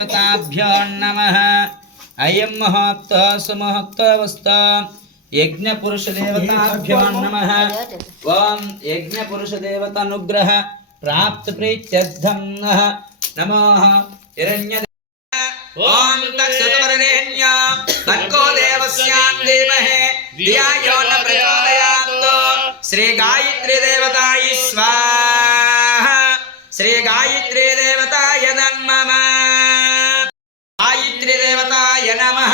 ताभ्यो नमः। अयं मुहूर्तः सुमुहूर्तोऽवस्तु यज्ञपुरुषदेवताभ्यो नमः। ओम यज्ञपुरुषदेवतानुग्रह प्राप्तप्रीत्यर्थं नमो हिरण्य। ओम तत्सवितुर्वरेण्यं भर्गो देवस्यां धीमहि धिया यो न प्रचोदयात्। श्री गायत्री देवताय स्वाहा। श्री गायत्री देवताय नमः। गायत्री देवताय नमः।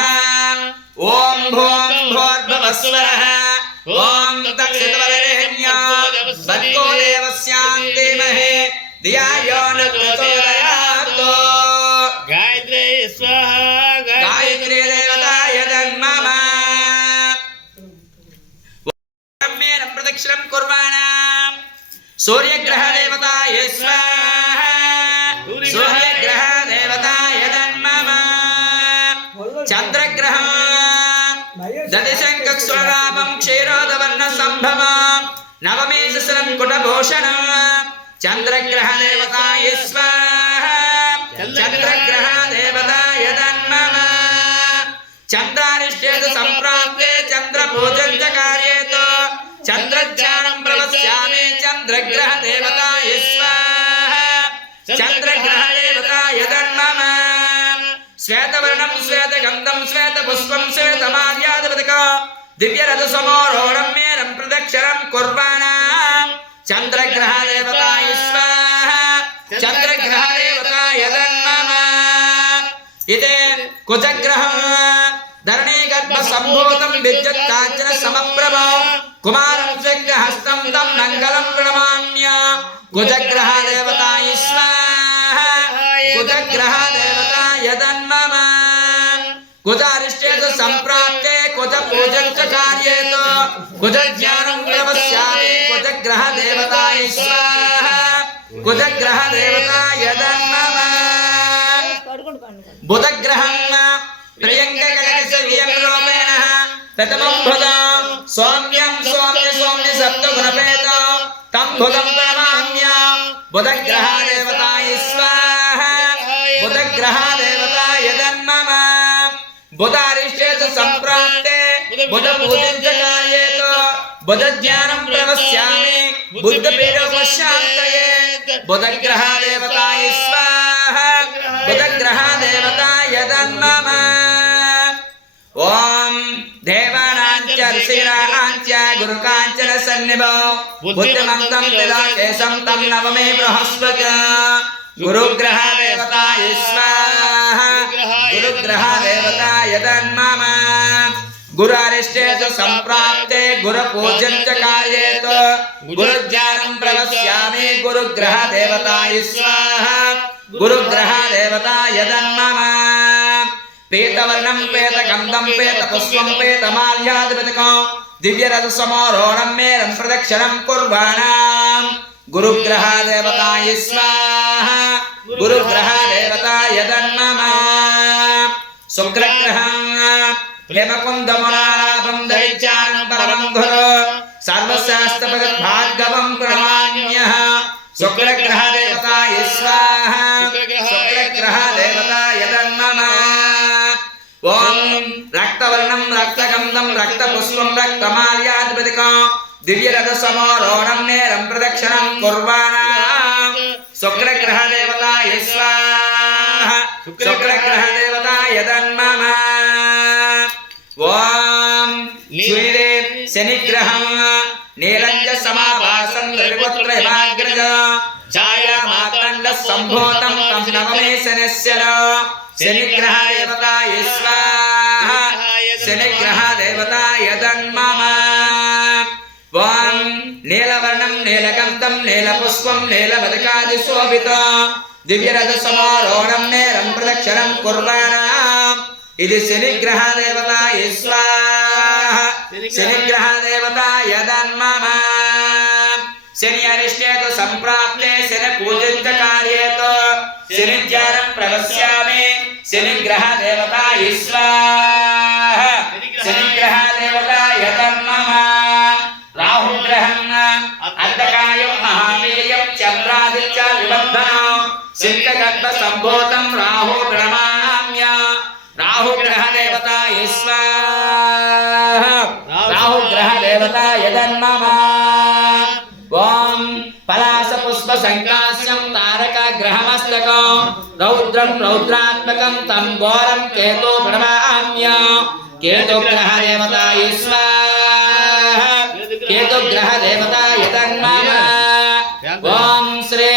ओम भूम भूर्भुवः स्वः। ओम तत्सवितुर्वरेण्यं भर्गो देवस्यां धीमहि धिया यो न प्रचोदयात्। गायत्री स्वाहा। गायत्री देवताय नमः। ओम प्रदक्षिणं कुर्वाणां सूर्यग्रह देवताय स्वाहा। सूर्यग्रह देवताय नमः। चंद्रग्रह दधिशंखस्वरामं क्षीरोदवर्ण संभवं नवमे सहस्रं कुटभूषणं चंद्रग्रह देवताय स्वाहा। चंद्रग्रह देवताय नमः। चंद्रारिष्टेत संप्राप्ते चंद्र पूजन च कार्येत चंद्रज्ञानं प्रवक्ष्यामि। चंद्रग्रह देवताय स्वाहा। चंद्रग्रह देवताय नमः। श्वेतवर्णं श्वेतगन्धं श्वेतपुष्पं श्वेतमाल्यादिपतिका दिव्यरथसमारोहणं मेनं प्रदक्षिणं कुर्वाणां चंद्रग्रह देवताय स्वाहा। चंद्रग्रह देवताय नमः। इति कुजग्रहं धरणीगर्भ सम्भूतं विद्युत् काञ्चन समप्रभं कुमारं स्विग्रहस्तं तं मङ्गलं प्रणमाम्य। कुजग्रह देवताय स्वाहा। कुजग्रह देवताय नमः। कुजारिष्टेत सम्प्राप्ते कुजपूजन च कार्येत कुजज्ञानं प्रवक्ष्यामि। कुजग्रह देवताय स्वाहा। कुजग्रह देवताय नमः। बुधग्रहं प्रियङ्ककलशव्यं रूपेण प्रथमं भुजं सौम्यं सौम्य सौम्य सप्तगुणपेतो तं भुजं प्रणमाम्य। बुधग्रह देवताय स्वाहा। बुधग्रह देवताय नमः। बुधारिष्टेत सम्प्राप्ते बुधपूजन च कार्येत बुधज्ञानं प्रवक्ष्यामि। बुद्धपीडोपशान्तये बुधग्रह देवताय स्वाहा। बुधग्रह देवताय नमः। ओम देवानां च ऋषीणां च गुरुकाञ्चन सन्निभो बुद्धिमन्तं तिलोकेशं तं नवमे बृहस्पति। गुरुग्रह देवताय स्वाहा। गुरुग्रह देवताय नमः। गुरुरिष्टेत सम्प्राप्ते गुरुपूजन च कार्येत गुरुज्ञानं प्रवक्ष्यामि। गुरुग्रह देवताय स्वाहा। गुरुग्रह देवताय नमः। पीतवर्णं पीतगन्धं पीतपुष्पं पीतमाल्यादिपतिको दिव्यरथसमारोहणं मेनं प्रदक्षिणं कुर्वाणां गुरुग्रह देवताय स्वाहा। गुरुग्रह देवताय नमः। शुक्रग्रहं हेमकुन्दमलाभं दैत्यानं परमं गुरु सर्वशास्त्रभगद्भार्गवं प्रणमाम्यः। शुक्रग्रह देवताय स्वाहा। शुक्रग्रह देवताय नमः। ओम रक्तवर्णं रक्तगन्धं रक्तपुष्पं रक्तमाल्यादिपतिको दिव्यरथसमारोहणं मेनं प्रदक्षिणं कुर्वाणां शुक्रग्रह देवताय स्वाहा। शुक्रग्रह देवताय नमः। ओम शनिग्रहं नीलञ्ज समाभासं त्रिपुत्र हिमाग्रज छाया मातण्ड सम्भूतं तं नवमे शनिश्चर। शनिग्रह देवताय स्वाहा। शनिग्रह देवताय नमः। ओम नीलवर्णं नीलगन्धं नीलपुष्पं नीलबदकादिशोभित दिव्यरथसमारोहणं मेनं प्रदक्षिणं कुर्वाणाम् इति शनिग्रह देवताय स्वाहा। शनिग्रह देवताय नमः। शनि अरिष्टेत सम्प्राप्ते शनि पूजन च कार्येत शनिज्ञानं प्रवक्ष्यामि। शनिग्रह देवताय स्वाहा। शनिग्रह देवताय नमः। राहुग्रहं अर्धकायं महावीर्यं चन्द्रादित्य विबन्धनं सिद्धगर्भ सम्भूतं राहु प्रणमा देवताय तन्मम ओम पलाशपुष्पसङ्काश्यं तारकाग्रहमस्तकं रौद्रं रौद्रात्मकं तं घोरं केतो प्रणमाम्य केतुग्रहदेवताय स्वाहा केतुग्रहदेवताय तन्मम ओम श्री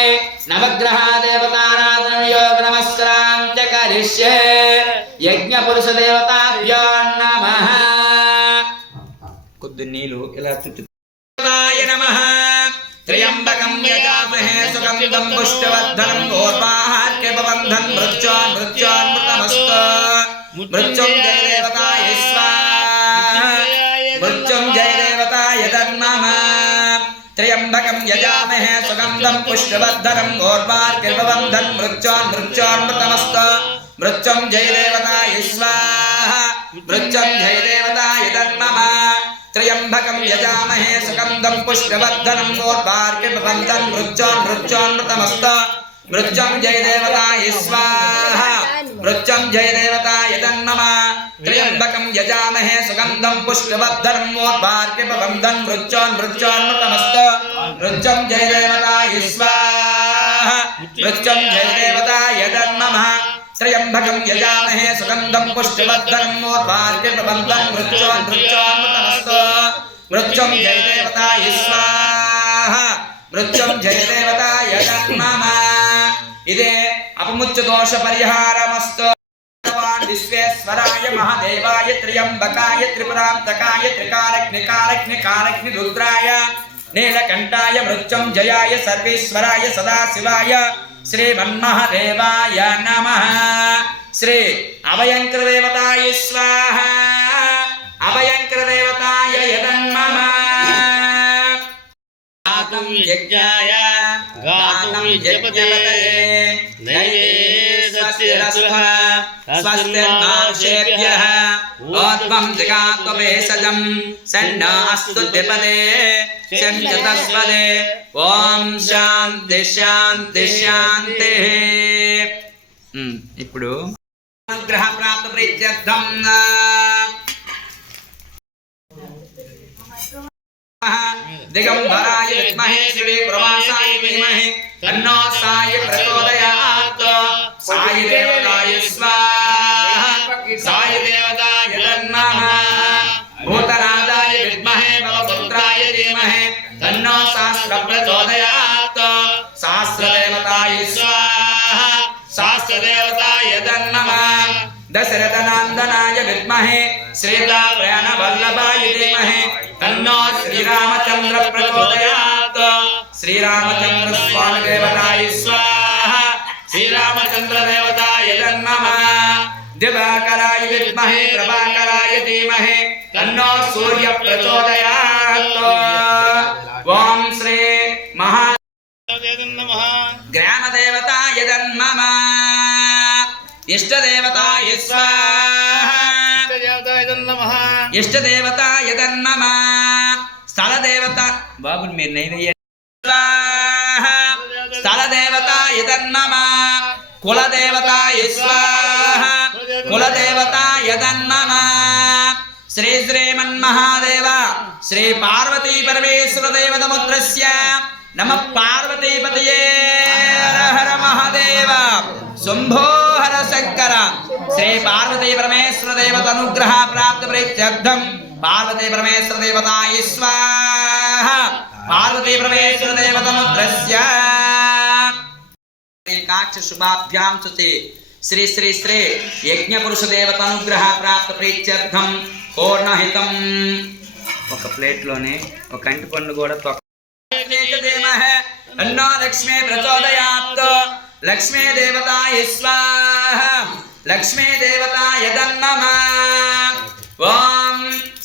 नवग्रहदेवताराधनं योग नमस्कारां च करिष्ये यज्ञपुरुषदेवताभ्यो नमः కొద్ది నీళ్ళు ఇలా చుట్టూ नमः त्र्यंबकं यजामहे सुगंधं पुष्टवर्धनं ओर्वाहार्क्यपबन्धं मृत्योन्मृत्योन्मृतमस्तु मृत्युंजय देवताय स्वाहा मृत्युंजय देवताय तन्मम त्र्यंबकं यजामहे सुगंधं पुष्टवर्धनं ओर्वाहार्क्यपबन्धं मृत्योन्मृत्योन्मृतमस्तु मृत्युंजय देवताय स्वाहा मृत्युंजय देवताय तन्मम त्र्यंबकं यजामहे सुगंधं पुष्पवर्धनं ओर्वार्क्यपबन्धं मृत्योन्मृत्योन्मृतमस्तु मृत्युंजय देवताय स्वाहा मृत्युंजय देवताय तन्मम त्र्यंबकं यजामहे सुगंधं पुष्पवर्धनं ओर्वार्क्यपबन्धं मृत्योन्मृत्योन्मृतमस्तु मृत्युंजय देवताय स्वाहा मृत्युंजय देवताय तन्मम त्र्यंबकं यजामहे सुगंधं पुष्पवर्धनं ओर्वार्क्यपबन्धं मृत्योन्मृत्योन्मृतमस्तु मृत्युंजय देवताय स्वाहा मृत्युंजय देवताय तन्मम इदे अपमुच्च दोष परिहारमस्तु विश्वेश्वराय महादेवाय त्र्यंबकाय त्रिपुरान्तकाय त्रिकालग्निकालग्निकालग्नि रुद्राय नीलकण्ठाय मृत्युंजयाय सर्वेश्वराय सदाशिवाय श्रीमन्महादेवाय नमः श्री अभयंकर देवताय स्वाहा अभयंकर देवताय यदन्मम गातुं यज्ञाय गातुं यज्ञपतये नये स्वस्तिरस्तु स्वस्तिर्नाशेभ्यः ओत्वं जगातो भेषजं सन्ना अस्तु द्विपदे चतस्पदे ओम शांति शांति शांति ఇప్పుడు అనుగ్రహ ప్రాప్త ప్రీత్యర్థం दिगंबराय विद्महे श्री प्रवासाय धीमहि तन्नो साय प्रचोदयात् साय देवताय स्वाहा साय देवताय नमः भूतनादाय विद्महे भवपुत्राय धीमहि तन्नो शास्त्र प्रचोदयात् शास्त्र देवताय स्वाहा शास्त्र देवताय नमः दशरथनंदनाय विद्महे श्रीरामवल्लभाय धीमहि तन्नो श्रीरामचंद्र प्रचोदयात् श्रीरामचंद्र स्वामी देवताय स्वाहा श्रीरामचंद्र देवताय नमः दिवाकराय विद्महे प्रभाकराय धीमहि तन्नो सूर्य प्रचोदयात् ओम श्री महा ग्राम देवताय नमः इष्ट देवताय स्वाहा इष्ट देवताय नमः स्थल देवता बाबू मेरे नहीं स्वाहा स्थल देवताय नमः कुल देवताय स्वाहा कुल देवताय नमः श्री श्रीमन्महादेव श्री पार्वती परमेश्वर देवतमुद्रस्य नमः पार्वती पतये हर हर महादेव शंभो हर शंकर श्री पार्वती परमेश्वर देवता अनुग्रह प्राप्त प्रीत्यर्थम पार्वती परमेश्वर देवताय स्वाहा पार्वती परमेश्वर देवतमुद्रस्य एकाक्ष शुभाभ्यां च श्री श्री श्री यज्ञ पुरुष देवता अनुग्रह प्राप्त प्रीत्यर्थम పూర్ణహితం ఒక ప్లేట్ లోనే ఒక కంటి పండు కూడా అన్నో లక్ష్మీ ప్రచోదయాత్ లక్ష్మీ దేవతాయ స్వాహా లక్ష్మీ దేవతాయ నమః ఓం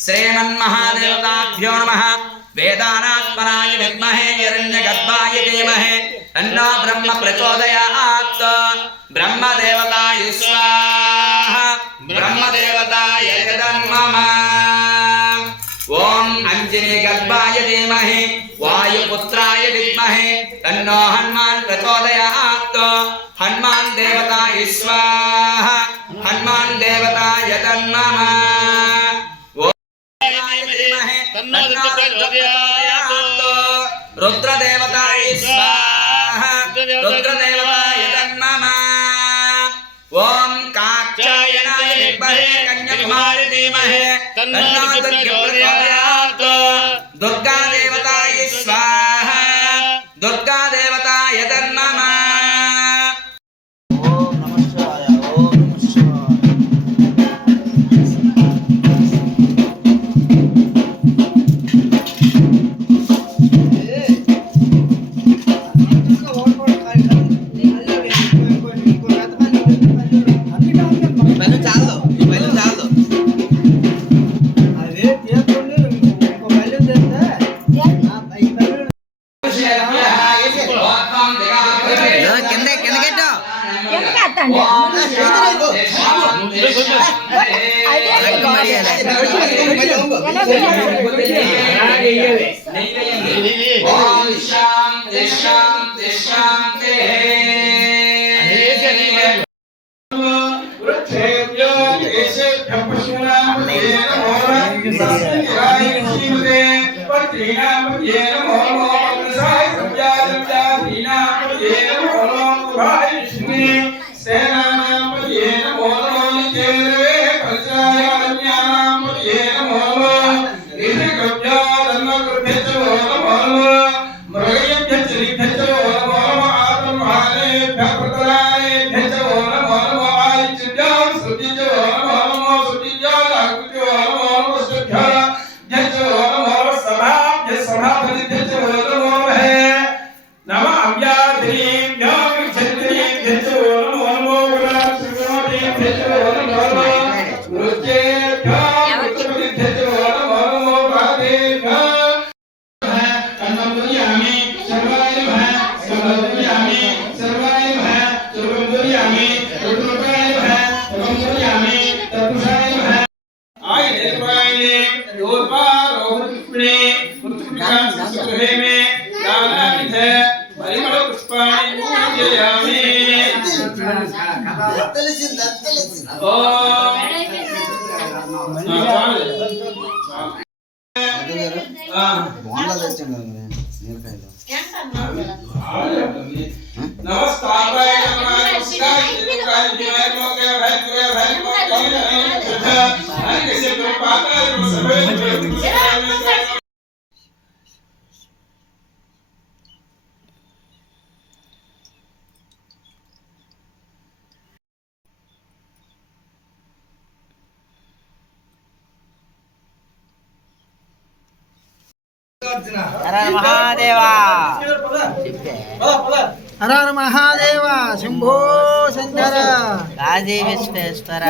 శ్రీమన్మహాదేవతాభ్యో నమః వేదానాత్మనాయ విద్మహే హిరణ్యగర్భాయ ధీమహి తన్నో బ్రహ్మ ప్రచోదయాత్ బ్రహ్మదేవతాయ స్వాహా ब्रह्मदेवताय नमः ओम अंजनी गर्भाय धीमहि वायुपुत्राय विद्महे तन्नो हनुमान प्रचोदयात् हनुमान देवताय स्वाहा हनुमान देवताय नमः ओम तन्नो प्रचोदयात् रुद्रदेवताय स्वाहा रुद्रदेवताय तन्मम ओम काक्षायणाय विद्महे कन्याकुमारी धीमहि तन्नो प्रचोदयात् दुर्गा देवताय स्वाहा दुर्गा देवताय तन्मम शांति शांति शांति महादेवा हर हर महादेव शंभो शंकर काशी विश्वेश्वर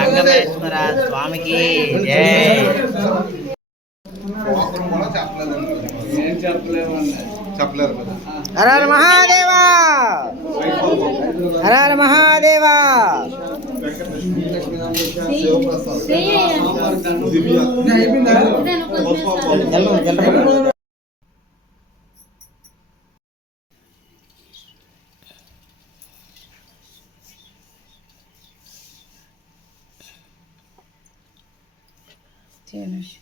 రంగమేశ్వర స్వామికి జై हर हर महादेवा हर हर महादेवा Tienes,